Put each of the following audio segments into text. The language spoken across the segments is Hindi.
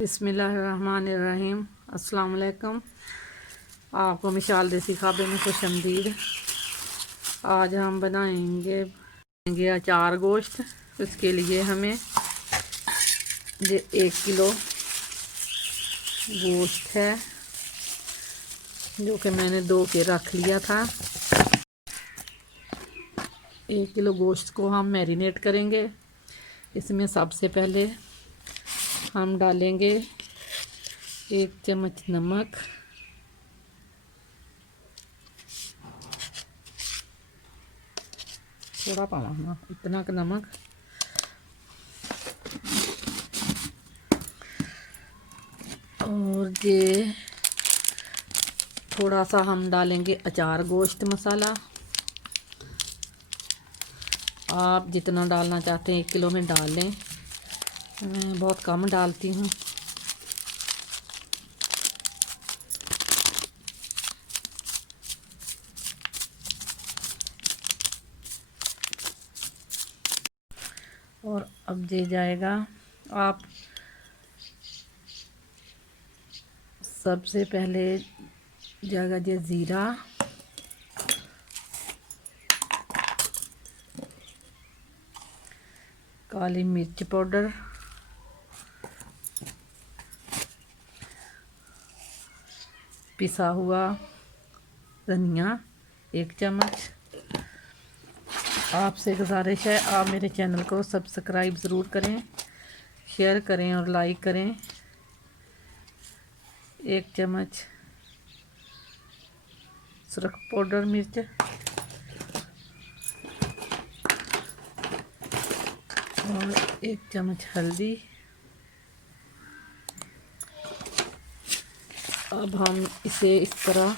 बिस्मिल्लाहिर्रहमानिर्रहीम। अस्सलाम वालेकुम। आपको मिशाल देसी खाबे में खुशआमदीद। आज हम बनाएंगे अचार गोश्त। उसके लिए हमें 1 किलो गोश्त है जो कि मैंने धो के रख लिया था। 1 किलो गोश्त को हम मैरिनेट करेंगे। इसमें सबसे पहले हम डालेंगे 1 चम्मच नमक, थोड़ा पाना इतना का नमक, और ये थोड़ा सा हम डालेंगे अचार गोश्त मसाला। आप जितना डालना चाहते हैं 1 किलो में डाल लें। मैं बहुत कम डालती हूँ। और अब दे जाएगा आप सबसे पहले जाएगा ये ज़ीरा, काली मिर्च पाउडर, पिसा हुआ धनिया 1 चम्मच। आपसे गुजारिश है आप मेरे चैनल को सब्सक्राइब ज़रूर करें, शेयर करें और लाइक करें। 1 चम्मच सुरख पाउडर मिर्च, और 1 चम्मच हल्दी। अब हम इसे इस तरह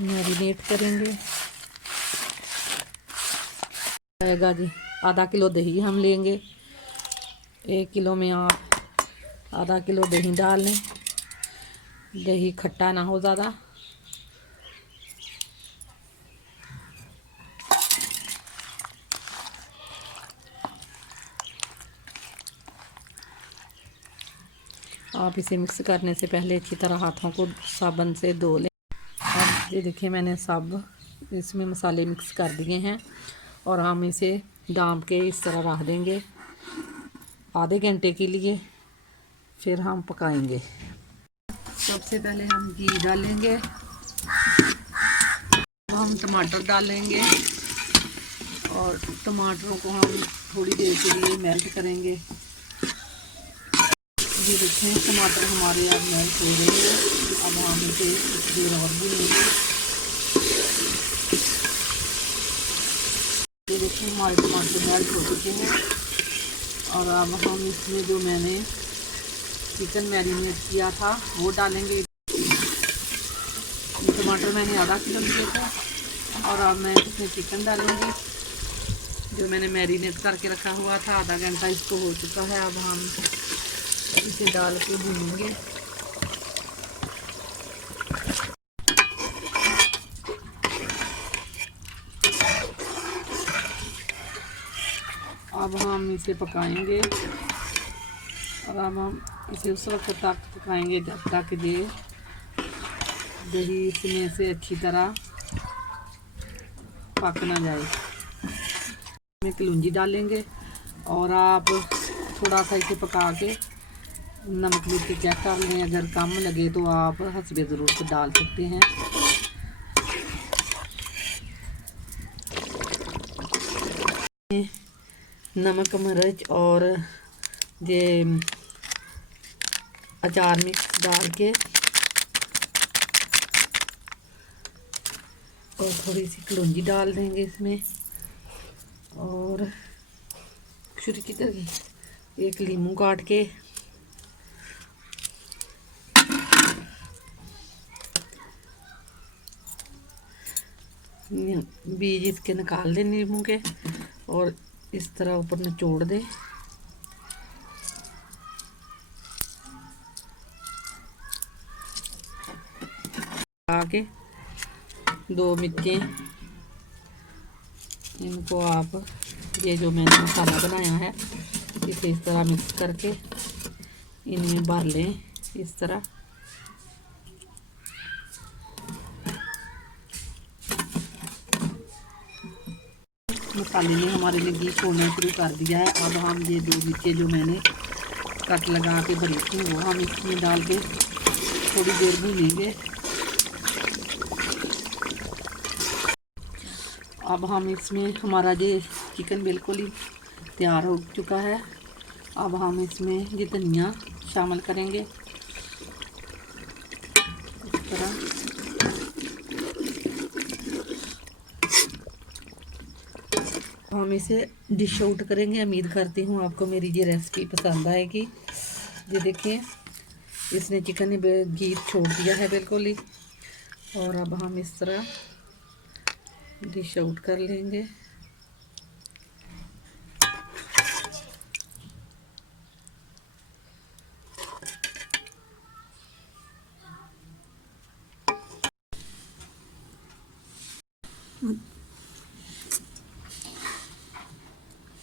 मैरिनेट करेंगे। आएगा जी आधा किलो दही हम लेंगे। 1 किलो में आप आधा किलो दही डाल लें। दही खट्टा ना हो ज़्यादा। आप इसे मिक्स करने से पहले अच्छी तरह हाथों को साबुन से धो लें। अब ये देखिए मैंने सब इसमें मसाले मिक्स कर दिए हैं और हम इसे डांप के इस तरह रख देंगे आधे घंटे के लिए। फिर हम पकाएंगे। सबसे पहले हम घी डालेंगे। तो हम टमाटर डालेंगे और टमाटरों को हम थोड़ी देर के लिए मेल्ट करेंगे। ये देखें टमाटर हमारे अब मेल्ट हो गए हैं। अब हम इसे कुछ देर और भूनेंगे। ये देखें हमारे टमाटर मेल्ट हो चुके हैं। और अब हम इसमें जो मैंने चिकन मैरिनेट किया था वो डालेंगे। टमाटर मैंने आधा किलो लिए थे और अब मैं इसमें चिकन डालूंगी जो मैंने मैरिनेट करके रखा हुआ था। आधा घंटा इसको हो चुका है। अब हम इसे डाल के भूनेंगे। अब हम इसे पकाएंगे और अब हम इसे उस वक्त तक पकाएंगे जब तक ये दही इसमें से अच्छी तरह पक ना जाए। इसमें कलौंजी डालेंगे और आप थोड़ा सा इसे पका के नमक मिर्च चेक कर लें। अगर कम लगे तो आप हस्बे ज़रूरत डाल सकते हैं। नमक मिर्च और ये अचार मिक्स डाल के और थोड़ी सी कलौंजी डाल देंगे इसमें। और छुरी की तरह 1 नींबू काट के बीज इसके निकाल दें नींबू के और इस तरह ऊपर निचोड़ दें। आके 2 मिर्चें इनको आप ये जो मैंने मसाला बनाया है इसे इस तरह मिक्स करके इनमें भर लें इस तरह। मसाले ने हमारे लिए घी छोड़ना शुरू कर दिया है। अब हम ये 2 मिर्चें जो मैंने कट लगा के भरी थी वो हम इसमें डाल के थोड़ी देर भूनेंगे। अब हम इसमें, हमारा ये चिकन बिल्कुल ही तैयार हो चुका है। अब हम इसमें ये धनिया शामिल करेंगे इस तरह। हम इसे डिश आउट करेंगे। उम्मीद करती हूँ आपको मेरी ये रेसिपी पसंद आएगी। ये देखिए इसने चिकन ने घी छोड़ दिया है बिल्कुल ही। और अब हम इस तरह डिश आउट कर लेंगे।